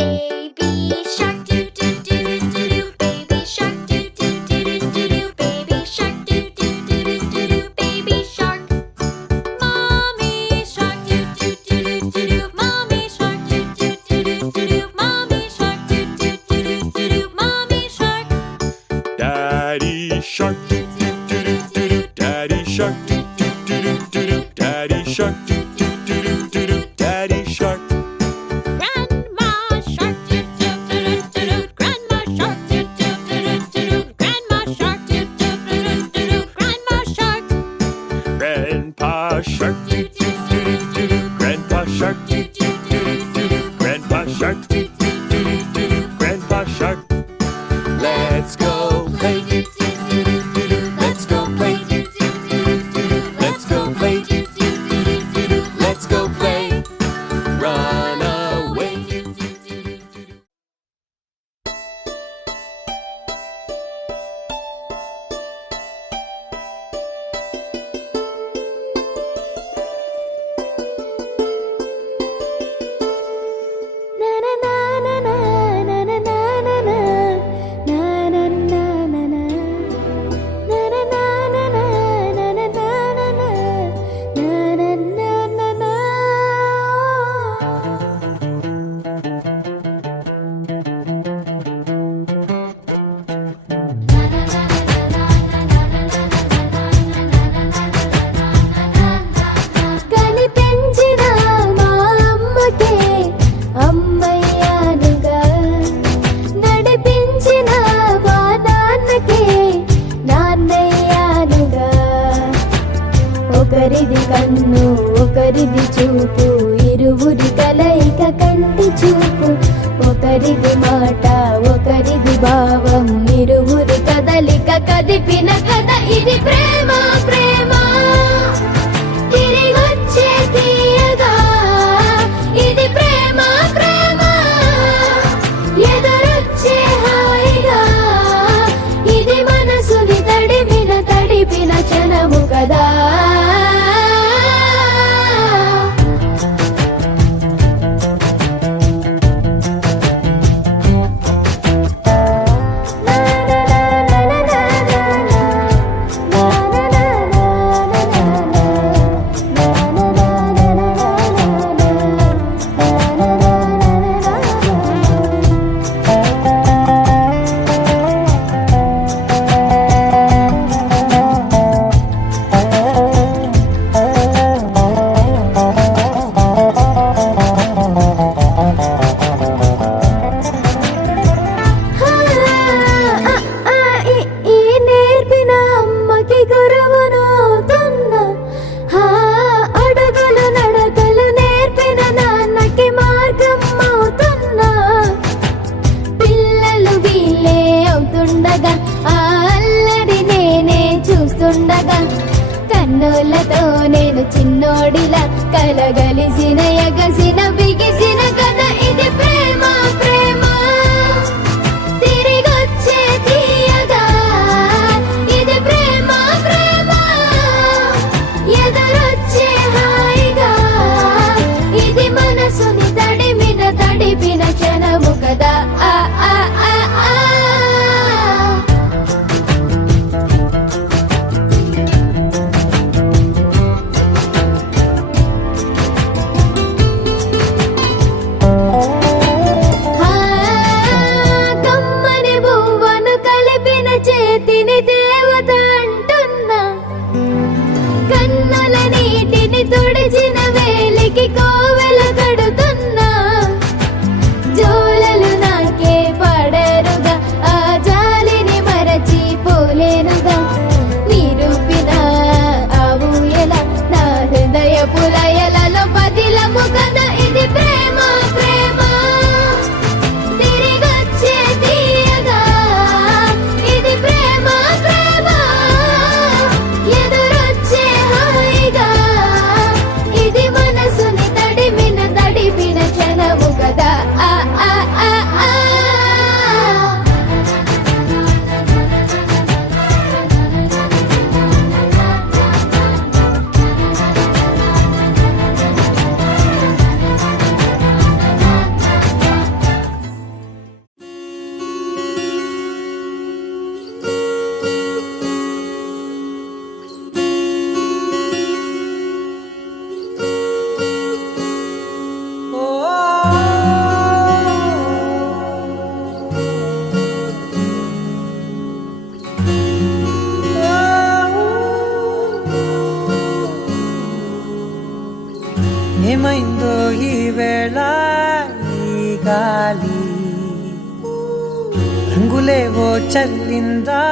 Baby shark do do do do do do. Baby shark do do do do do do. Baby shark do do do do do do. Baby shark. Mommy shark do do do do do do. Mommy shark do do do do do do. Mommy shark do do do do do do. Mommy shark. Daddy shark do do do do do do. Daddy shark do do do do do do. Daddy shark do do do do do do. Daddy shark. Grandma shark do do do do do do. Grandma shark do do do do do do. Grandma shark do do do do do do. Grandma shark. Grandpa shark do do do do do do. Grandpa shark do do do do do do. Grandpa shark do do do do do do. Grandpa shark. Let's go play. Let's go play. Let's go play. Let's go play. Run away. Na na na na na na na na na na. Na na na na na. Na na na na na na na na na na. Na na na na na. కనిపించిన మా అమ్మకే అమ్మయ్యానుగా, నడిపించిన మా నాన్నకే నాన్నయ్యానుగా. ఒకరిది కన్ను ఒకరిది చూపు, ఇరువురి కలయిక కంటి చూపు. ఒకరిది మాట ఒకరిది భావం, ఇరువురి కదలిక కదిపిన కథ ఇది ప్రేమ ప్రేమ. తిరిగొచ్చే తీయగా ఇది ప్రేమ ప్రేమ. ఎదురొచ్చే హాయిగా ఇది మనసుని తడిపిన క్షణము కదా. నేర్పిన అమ్మకి గురువునవుతున్నా. అడుగులు నడకలు నేర్పిన నాన్నకి మార్గం అవుతున్నా. పిల్లలు వీళ్ళే అవుతుండగా ఆ అల్లరి నేనే చూస్తుండగా, కన్నులతో నేను చిన్నోడిలా కలగలిసిన ఎగసిన బిగిసిన కథ ఇది ప్రేమ ప్రేమ. తిరిగొచ్చే తీయగా ఇది ప్రేమ ప్రేమ. ఎదురొచ్చే హాయిగా ఇది మనసుని తడిపిన క్షణము కదా. ఆ ఆ ఆ ఆ. గాలి రంగులేవో చల్లిందా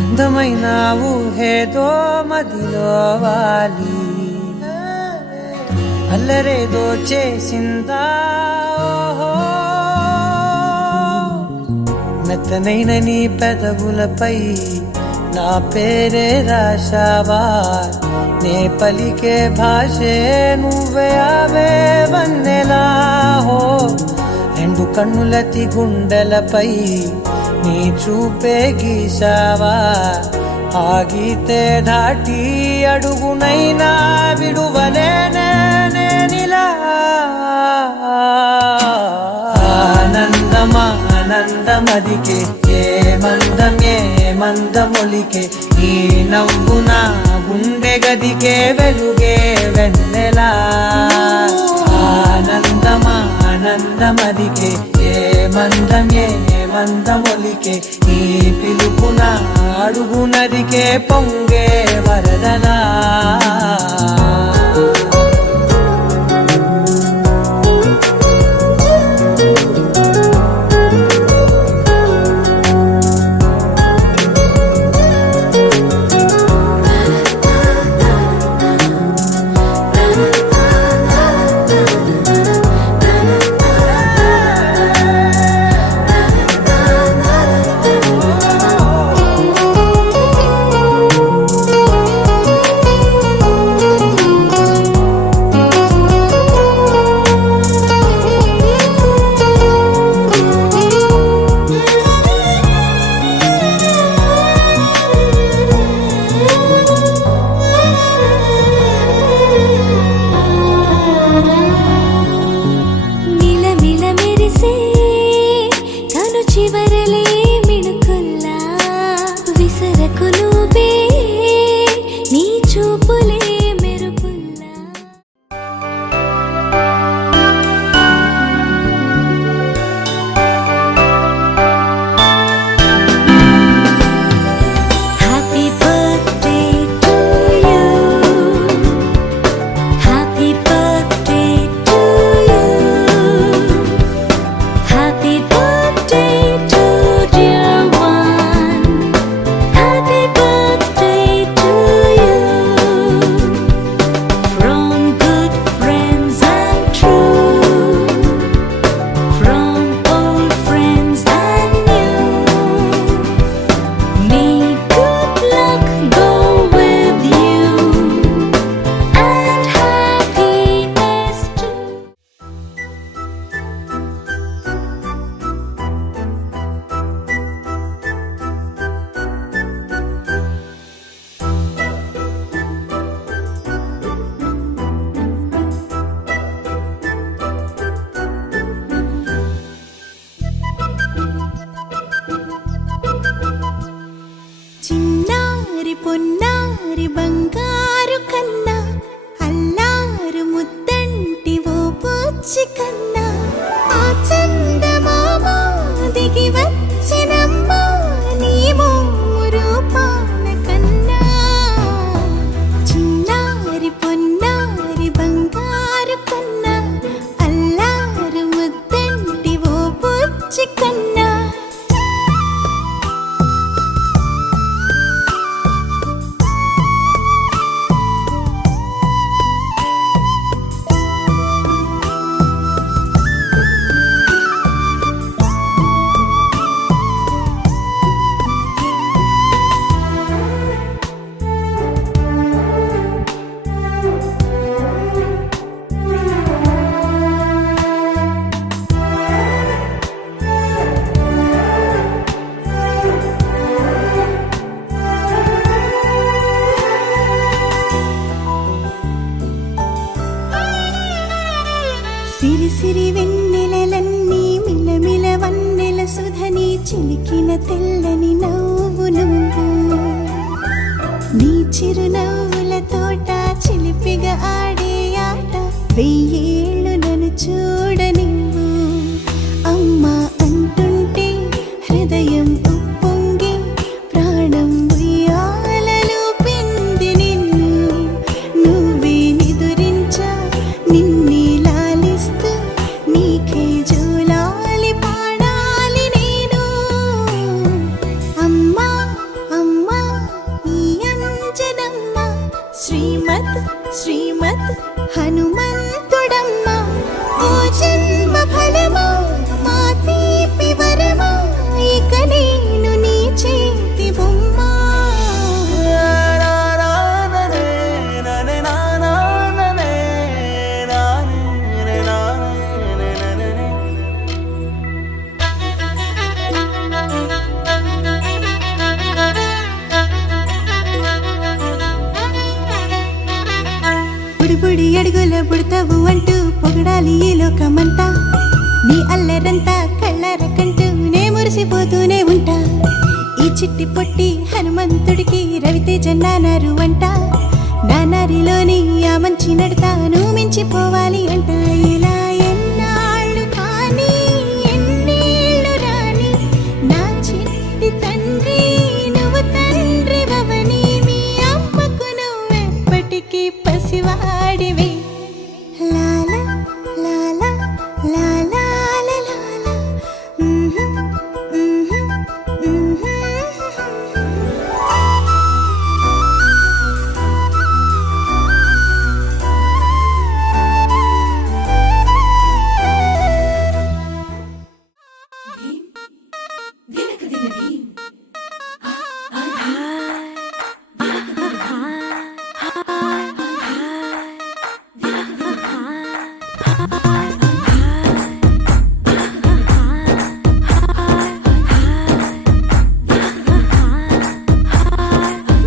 అందమైన ఊహేదో మదిలో వాలి అల్లరేదో చేసిందా మెత్తనైన నీ పెదవులపై నా పేరే రాశావా నే పలికే భాషే నువ్వే అవే వన్నెలా హో రెండు కన్నులతి గుండెలపై నీ చూపే గీశావా ఆగితే దాటి అడుగునైనా విడువలేనే నేనిలా ఆనందమదికే ఏ మందమొలికే ఈ నవ్వు నా గుండె గదికే వెలుగే వెన్నెలా ఆనందమదికే ఏ మందమొలికే ఈ పిలుపున అడుగు నదికే పొంగే వరదలా పొన్నారి బంగారు కన్నా అల్లారు ముద్దంటి ఓ పూచి కన్నా ఆ చందమామ దిగి వచ్చినమ్మ నీ రూపాల కన్నా చిన్నారి పొన్నారి బంగారు కన్నా అల్లారు ముద్దంటి ఓ పూచి కన్నా సిరి సిరి వెన్నెలలన్నీ మిలమిల వన్నెల సుధని చిలికిన తెల్లని నవ్వు నువ్వు నీ చిరునవ్వుల తోట చిలిపిగా ఆడే ఆట వెయ్యేళ్ళు నన్ను చూడనివ్వు అమ్మా అంటుంటే హృదయం ఉప్పొంగి ప్రాణం ఉయ్యాలలో పిండి నిన్ను నువ్వే నిదురించా నీ పుడతావు అంటూ పొగడాలి ఈ లోకమంతా. నీ అల్లరంతా కళ్ళారకంటూనే మురిసిపోతూనే ఉంటా. ఈ చిట్టి పొట్టి హనుమంతుడికి రవితేజ నానారు అంట. నానారిలోని ఆ మంచి నడతాను మించిపోవాలి అంట. ఇలా ఎన్నాళ్ళు కానీ ఎన్నేళ్ళు రాని నా చిట్టి తండ్రి నువ్వు తండ్రి భవని. మీ అమ్మకు నువ్వెప్పటికీ పసివాడివి. లాలా లాలా లాలా లాలా.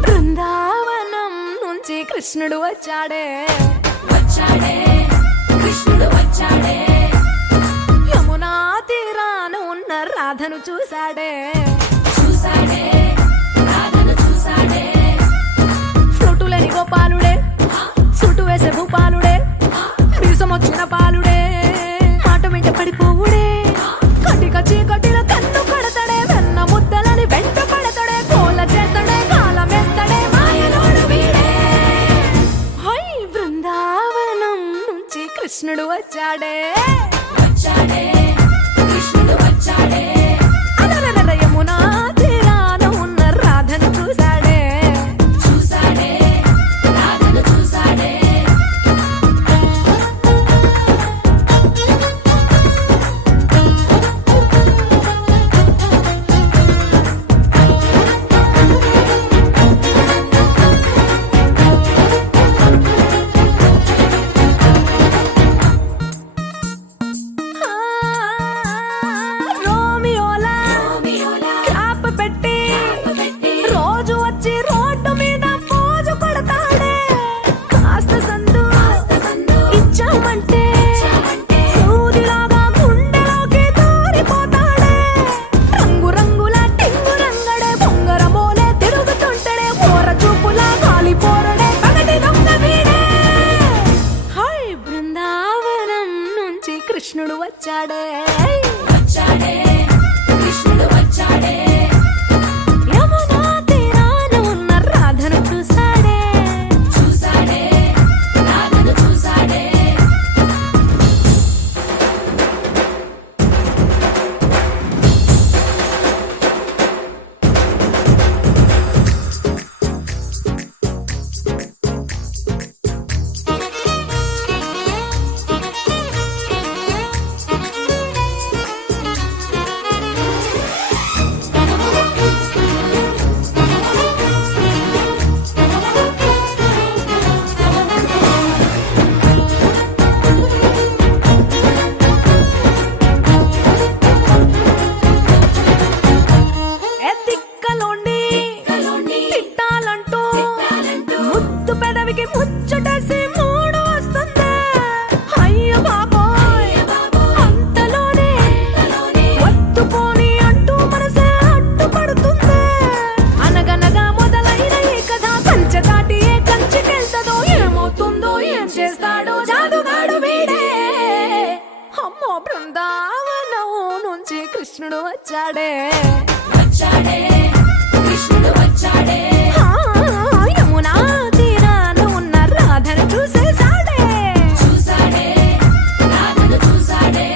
బృందావనం నుంచి కృష్ణుడు వచ్చాడే వచ్చాడే కృష్ణుడు వచ్చాడే. యమునా తీరాన ఉన్న రాధను చూశాడే చూశాడే రాధను చూశాడే. ఫ్లూటులేని గోపాలుడే సుటు వేసే భూపాలుడే. వీసమొచ్చిన పాలుడే మాట వెంట పడిపోవుడే. కటిక చీకటిలో కన్ను కడతాడే. వెన్న ముద్దలని వెంట పడతాడే. కోల చేతడే కాలమేస్తాడే. మాయలోడు వీడే. హై బృందావనం నుంచి కృష్ణుడు వచ్చాడే వచ్చాడే కృష్ణుడు వచ్చాడే. అలరల యమునా తీరాన ఉన్న రాధను చూశాడే చూశాడే రాధను చూశాడే. రోమియోలా క్యాప్ పెట్టి రోజు వచ్చి రోడ్డు మీద పోజు కొడతాడే. కాస్త సందు ఇచ్చామంటే సూదిలాగా గుండెలోకి దూరిపోతాడే. రంగు రంగుల టింగు రంగడే. బొంగరమోలే తిరుగుతుంటాడే. పోర చూపులా గాలి పోరడే. పగటి దొంగ వీడే. హై బృందావనం నుంచి కృష్ణుడు వచ్చాడే వచ్చాడే కృష్ణుడు వచ్చాడే. యమునా తీరాన ఉన్న రాధను చూశాడే చూశాడే రాధను చూశాడే. తిక్కలోండి తిట్టాలంటూ ముద్దు పెదవికి ముచ్చటేసి మూడు వస్తుంది. అయ్య బాబోయ్ అంతలోనే వత్తుపోని అంటూ మనసే అడ్డుపడుతుంది. అనగనగా మొదలైన ఈ కథ కంచె దాటి ఏ కంచెకెళ్తదో. ఏమవుతుందో ఏం చేస్తాడో జాదుగాడు వీడే. అమ్మో బృందావనం నుంచి కృష్ణుడు వచ్చాడే వచ్చాడే కృష్ణుడు వచ్చాడే. యమునా తీరాన ఉన్న రాధను చూసేశాడే చూశాడే రాధను చూశాడే.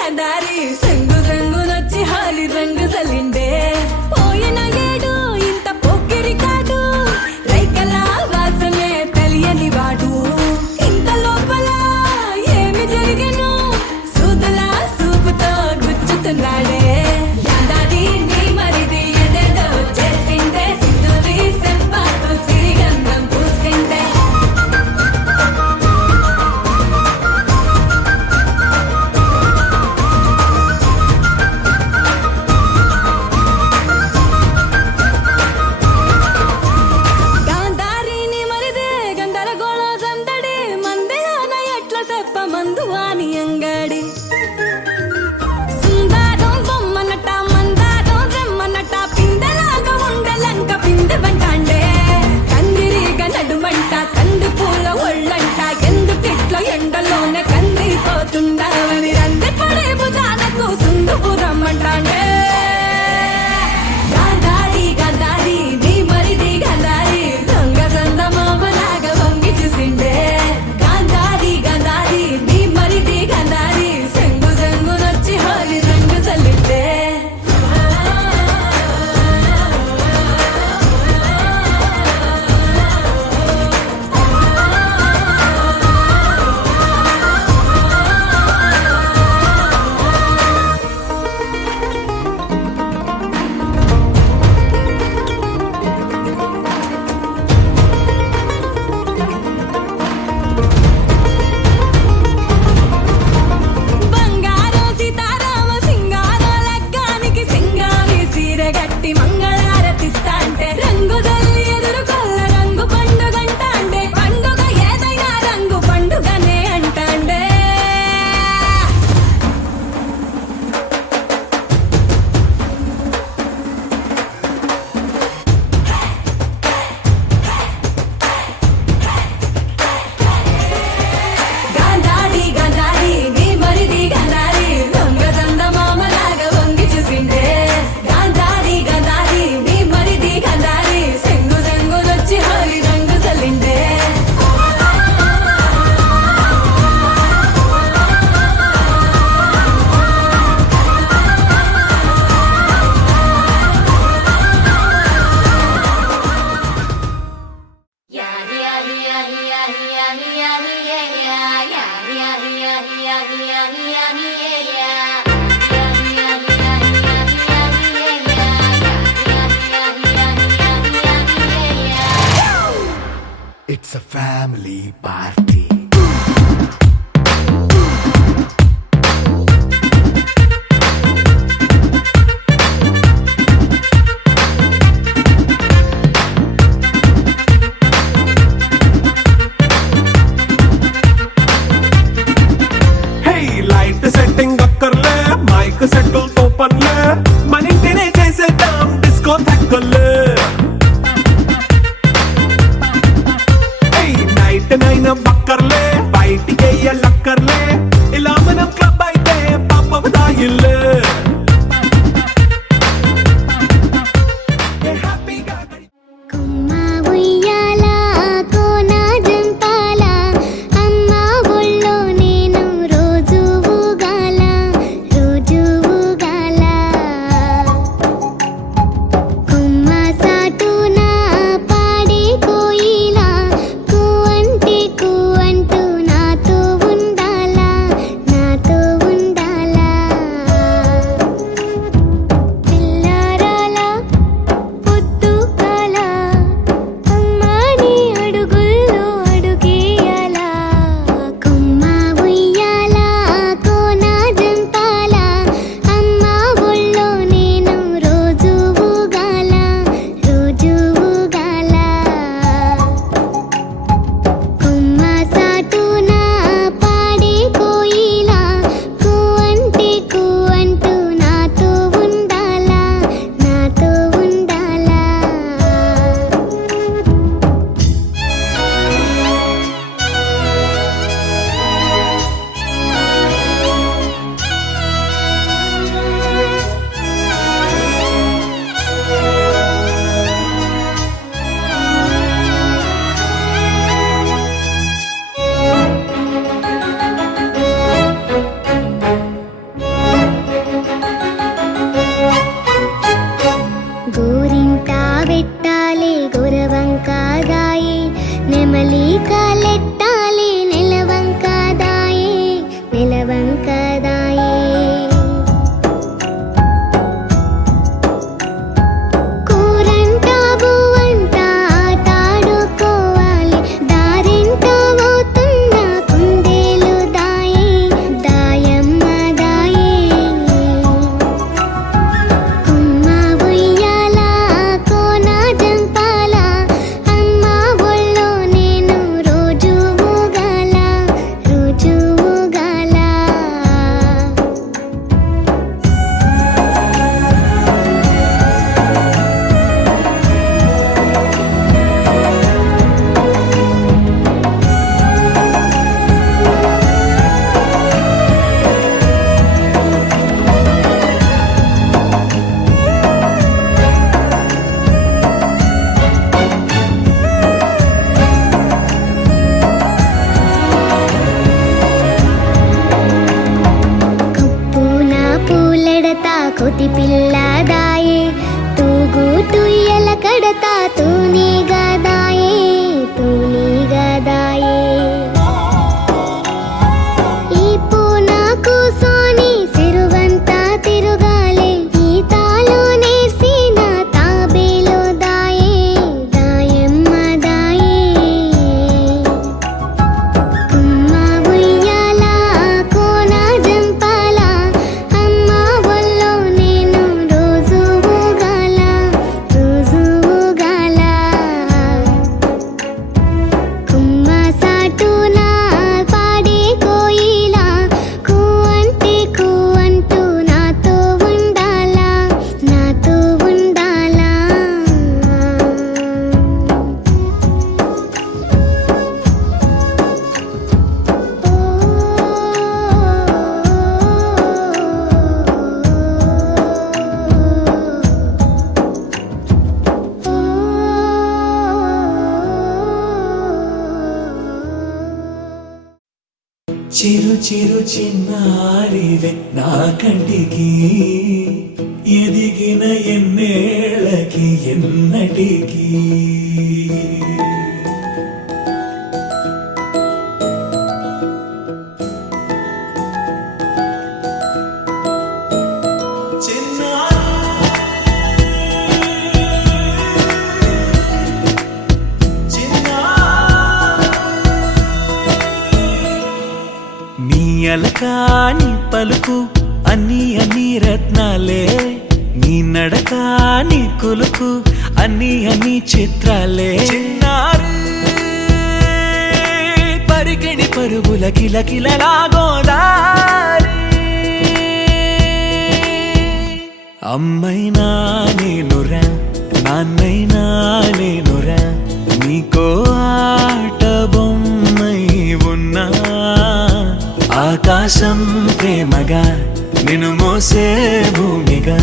గంధారి సంగు సంగునొచ్చి హాలి రంగు సలిండే పోయిన ఏడు ఇంత పొక్కిరి కాదు రైకల వాసమే తెలియని వాడు ఇంత లోపల ఏమి జరిగెను సూదుల సూపుతో గుచ్చుతున్నాడే గంధారి నీ మరిది ఎదేదో చేసిందే సింధూరి సెంపాకు సిరిగంధం పూసిందే గాంధారిని మరిదే గందరగోళ సందడి మందిరాన ఎట్ల చెప్ప మందు అని అంగడి సుందరం బొమ్మనట మందారం రెమ్మనట పిందెలాగా ఉండలంక పిందె వంటాండే కందిరిగా నడుమంట కంది పూల ఒళ్ళంట ఎందుకిట్ల ఎండలోనే కందిపోతుండవని రంది పడే భుజాలకు సుందుకు రమ్మంటాండే గాంధారి గాంధారి నీ మరిది గాంధారి దొంగ సంద మామలాగా వంగి చూసిండే గాంధారి గాంధారి నీ మరిది గాంధారి సంగు సంగునొచ్చి హోలి రంగు చల్లిండే బంగారం సీతారామ సింగారం లగ్గానికి సింగారి సీర గట్టి మంగళారతిస్తాంటే రంగు జల్లి ఎదురు కొల్ల రంగు పండుగంట అంటే పండుగ ఏదైనా రంగు పండుగనే అంటాండే గాంధారి గాంధారి నీ మరిది గాంధారి దొంగ సంద మామలాగా వంగి చూసిండే గాంధారి గాంధారి నీ మరిది గాంధారి సంగు సంగునొచ్చి హోలి రంగు చల్లిండే It's a family party. Hey, light setting అక్కర్లే మైక్ సెట్టుల్ తో పనిలే మన ఇంటినే చేసేద్దాం డిస్కో థక్కర్లే నైట్ నైన్ బక్కర్లే బయటికి లక్కర్లే ఇలా మనం క్లబ్ అయితే పాప దాయిల్లే హ్యాపీగా కుమ్మ ఉయ్యాల కోన జంపాల అమ్మ ఒళ్ళో నేను రోజు ఊగాల కుమ్మ చిరు చిరు చిన్నారివే నా కంటికి ఎదిగిన ఎన్నేళ్ళకి ఎన్నటికి నీ అలకాని పలుకు అన్ని అన్ని రత్నాలే నీ నడకాని కులుకు అన్ని అన్ని చిత్రాలే చిన్నారు పరికిణి పరుగుల కిలకిలలాగోదారి అమ్మైనా నేనురా నాన్నైనా నేనురా నీకో ఆట బొమ్మై ఉన్నా ఆకాశం ప్రేమగా నిన్ను మోసే భూమిగా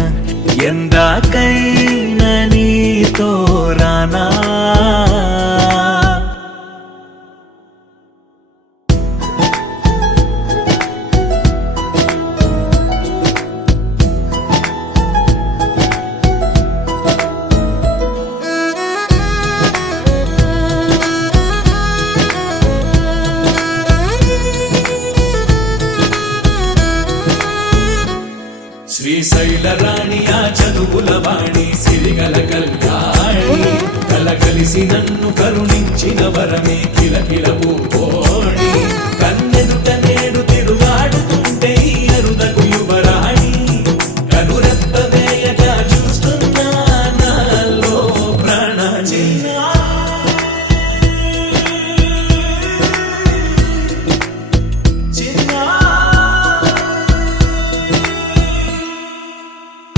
ఎందాకైనా నీతో రానా శ్రీశైల రాణి ఆ చదువుల వాణి సిరిగల కళ్యాణి కలగలిసి నన్ను కరుణించిన వరమే కిలకిల పూకోణి కన్నెదుట నేడు తిరుగాడుతుంటే ఈ అరుదకు యువరాణి కనురెప్ప వేయక చూస్తున్నా నాలో ప్రాణ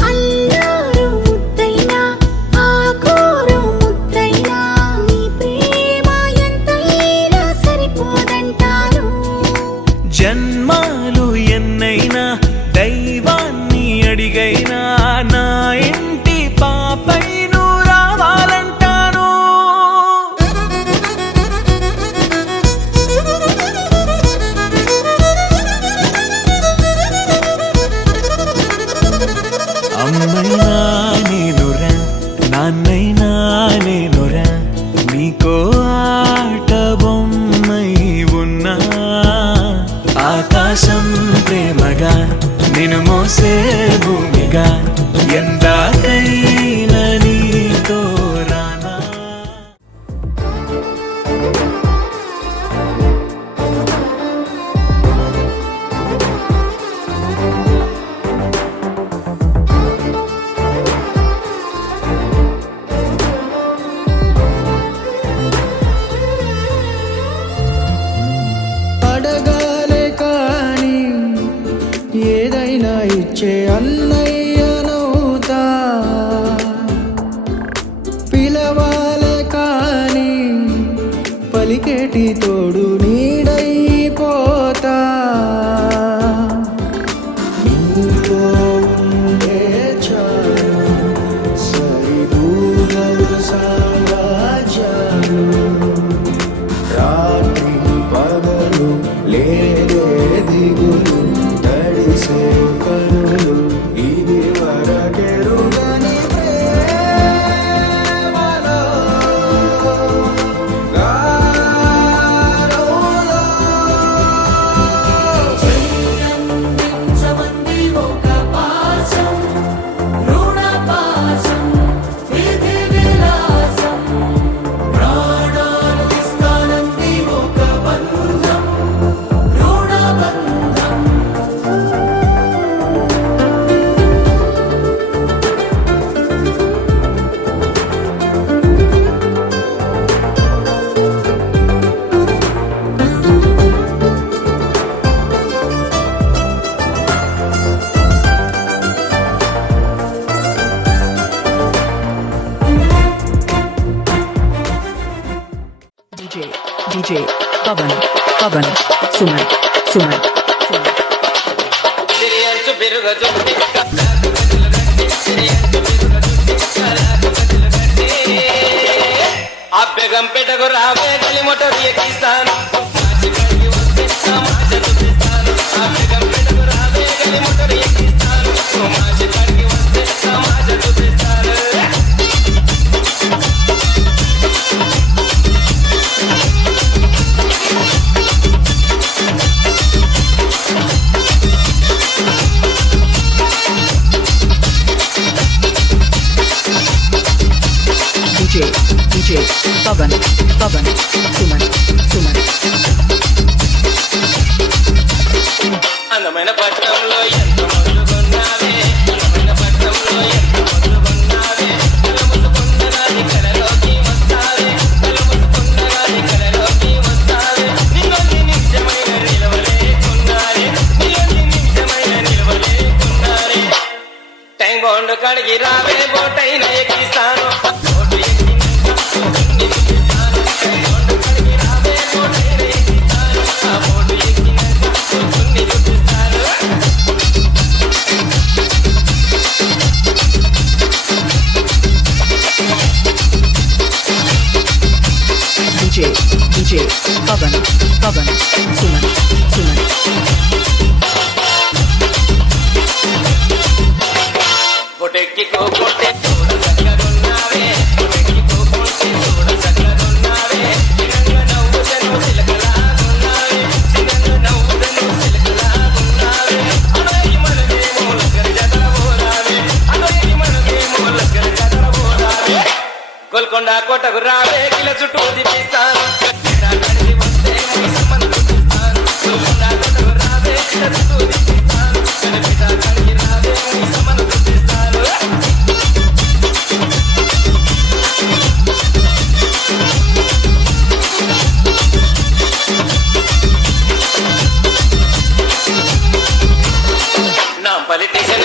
అల్లారు ముద్దైనా ఆకోరు ముద్దైనా నీ ప్రేమ ఎంతైనా సరిపోదంటాను జన్మాలు ఎన్నైనా దైవాన్ని అడిగైనా నా ఇంటి పాపై నువ్వు రావాలంటాను అమ్మైనా నేనురా నాన్నైనా నేనురా నీకో ఆట బొమ్మై ఉన్నా ఆకాశం ప్రేమగా నిన్ను మోసే భూమిగా ఎందాకైనా నీతో రానా అడగాలే కాని ఏదైనా ఇచ్చే అన్నయ్యనవుతా పిలవాలే కాని పలికేటి తోడు నీడైపోతా నీతో ఉండే చాలు సరిదూగలు సామ్రాజ్యాలు రాత్రి పగలు లేదే దిగులు తడిసే కనులు ఇది వరకెరుగని ప్రేమలో గారోలో చెయ్యందించమంది ఒక పాశం రుణ పాశం విధి విలాసం ప్రాణాలు ఇస్తానంది ఒక బంధం రుణ బంధం DJ Pavan Suman బెగంపేటకు రావే గలి మోటార్ ఎక్కిస్తాను మోటార్ ఎక్కిస్తాను మాజీ కాడికి వస్తే సమాజ చూపిస్తాను DJ Pavan Suman అందమైన పట్టణంలో ఎంత మొదలుగొన్నావే అందమైన పట్టణంలో ఎంత మొదలుగొన్నావే కలముసుకున్నదాని కలలోకి వస్తావే కలముసుకున్నదాని కలలోకి వస్తావే నీలోని నిజమైన నిలవలేకున్నారే నీలోని నిజమైన నిలవలేకున్నారే టైం బాండ్ కడిగి రావే బోటైన ఎక్కిస్తాను బోటు ఎక్కిస్తాను టైం బాండ్ కడిగి రావే బోటైన ఎక్కిస్తాను ఆ బోటు ఎక్కినాక కొన్ని చూపిస్తాను DJ Pavan Suman బొటెక్కికో బొట్టె చూడ చక్కగున్నావే బొటెక్కికో బొట్టె చూడ చక్కగున్నావే చిన్నగా నవ్వుతను చిలకలాగున్నావే చిన్నగా నవ్వుతను చిలకలాగున్నావే అడవి మనదేమో లగ్గరి జతల పోరావే అడవి మనదేమో లగ్గరి జతల పోరావే గోల్కొండ కోటకు రావే కిల చుట్టూ తిప్పిస్తాను కడిగి వస్తే సంబంధం చూపిస్తాను గోల్కొండ కోటకు రావే కిల చుట్టూ తిప్పిస్తాను కనిపిట కడిగి రావే సంబంధం చూపిస్తాను నా పొలిటీషియన్